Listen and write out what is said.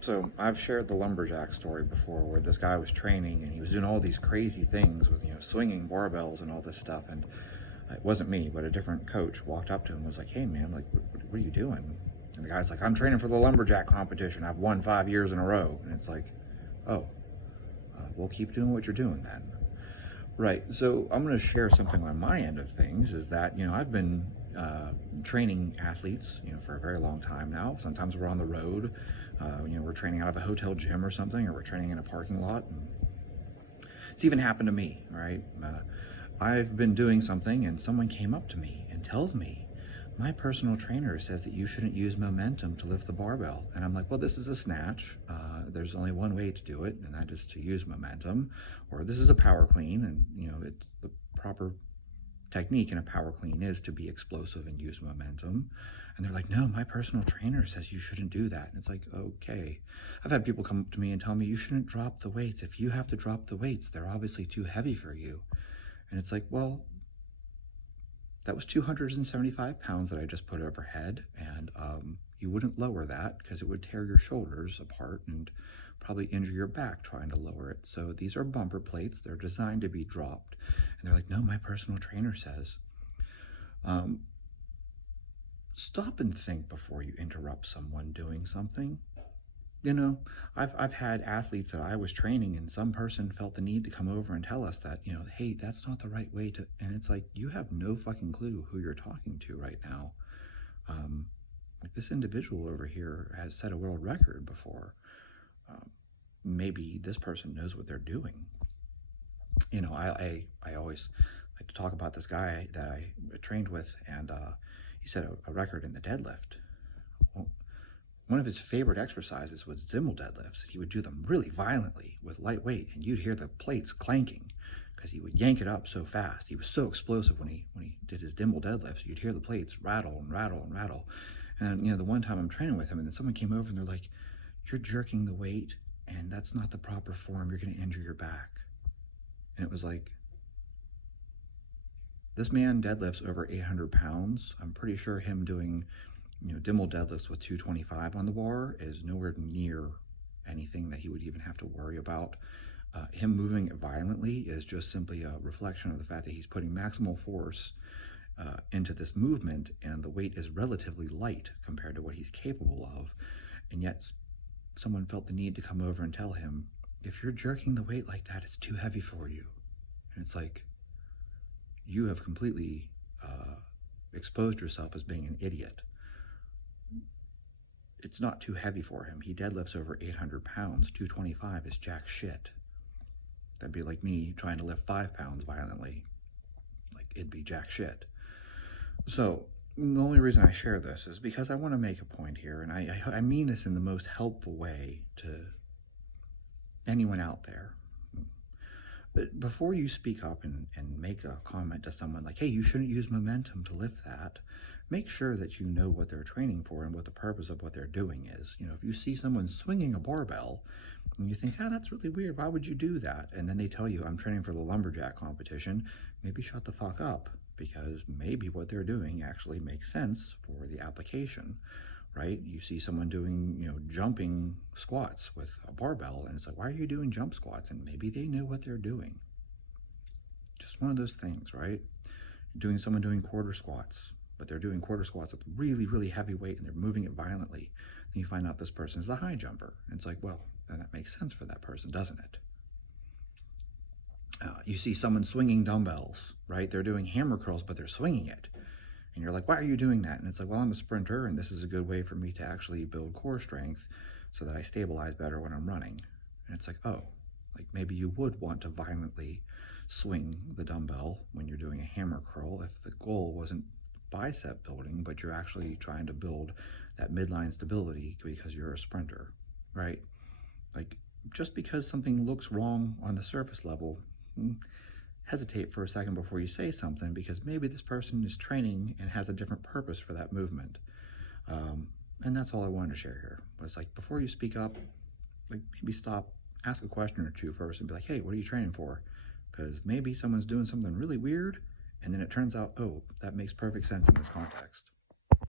So I've shared the lumberjack story before, where this guy was training and he was doing all these crazy things with, swinging barbells and all this stuff. And it wasn't me, but a different coach walked up to him and was like, "Hey man, like, what are you doing?" And the guy's like, "I'm training for the lumberjack competition. I've won 5 years in a row." And it's like, "Oh, we'll keep doing what you're doing then." Right. So I'm going to share something on my end of things. Is that I've been training athletes for a very long time now. Sometimes we're on the road. We're training out of a hotel gym or something, or we're training in a parking lot. And it's even happened to me. Right. I've been doing something, and someone came up to me and tells me, "My personal trainer says that you shouldn't use momentum to lift the barbell." And I'm like, "Well, this is a snatch. There's only one way to do it, and that is to use momentum. Or this is a power clean, and it's the proper technique in a power clean is to be explosive and use momentum." And they're like, "No, my personal trainer says you shouldn't do that." And it's like, okay. I've had people come up to me and tell me, "You shouldn't drop the weights. If you have to drop the weights, they're obviously too heavy for you." And it's like, well, that was 275 pounds that I just put overhead, and you wouldn't lower that because it would tear your shoulders apart and probably injure your back trying to lower it. So these are bumper plates. They're designed to be dropped. And they're like, "No, my personal trainer says." Stop and think before you interrupt someone doing something. I've had athletes that I was training, and some person felt the need to come over and tell us that, "Hey, that's not the right way to," and it's like, you have no fucking clue who you're talking to right now. Like, this individual over here has set a world record before. Maybe this person knows what they're doing. I always like to talk about this guy that I trained with, and he set a record in the deadlift. Well, one of his favorite exercises was Zimmel deadlifts. He would do them really violently with light weight, and you'd hear the plates clanking because he would yank it up so fast. He was so explosive when he did his Zimmel deadlifts. You'd hear the plates rattle and rattle and rattle. And the one time I'm training with him, and then someone came over and they're like, "You're jerking the weight, and that's not the proper form. You're going to injure your back." And it was like, this man deadlifts over 800 pounds. I'm pretty sure him doing Dimmel deadlifts with 225 on the bar is nowhere near anything that he would even have to worry about. Him moving violently is just simply a reflection of the fact that he's putting maximal force into this movement, and the weight is relatively light compared to what he's capable of. And yet someone felt the need to come over and tell him, "If you're jerking the weight like that, it's too heavy for you." And it's like, you have completely exposed yourself as being an idiot. It's not too heavy for him. He deadlifts over 800 pounds. 225 is jack shit. That'd be like me trying to lift 5 pounds violently. Like, it'd be jack shit. So the only reason I share this is because I want to make a point here, and I mean this in the most helpful way to anyone out there. But before you speak up and make a comment to someone like, "Hey, you shouldn't use momentum to lift that," make sure that you know what they're training for and what the purpose of what they're doing is. If you see someone swinging a barbell and you think, "Oh, that's really weird. Why would you do that?" And then they tell you, "I'm training for the lumberjack competition," maybe shut the fuck up, because maybe what they're doing actually makes sense for the application. Right? You see someone doing, jumping squats with a barbell, and it's like, "Why are you doing jump squats?" And maybe they know what they're doing. Just one of those things, right? Someone doing quarter squats, but they're doing quarter squats with really, really heavy weight, and they're moving it violently. Then you find out this person is a high jumper. And it's like, well, then that makes sense for that person, doesn't it? You see someone swinging dumbbells, right? They're doing hammer curls, but they're swinging it. And you're like, "Why are you doing that?" And it's like, "Well, I'm a sprinter, and this is a good way for me to actually build core strength so that I stabilize better when I'm running." And it's like, oh, like maybe you would want to violently swing the dumbbell when you're doing a hammer curl if the goal wasn't bicep building, but you're actually trying to build that midline stability because you're a sprinter, right? Like, just because something looks wrong on the surface level, hesitate for a second before you say something, because maybe this person is training and has a different purpose for that movement. And that's all I wanted to share here. Was like, before you speak up, like, maybe stop, ask a question or two first, and be like, "Hey, what are you training for?" Because maybe someone's doing something really weird, and then it turns out, oh, that makes perfect sense in this context.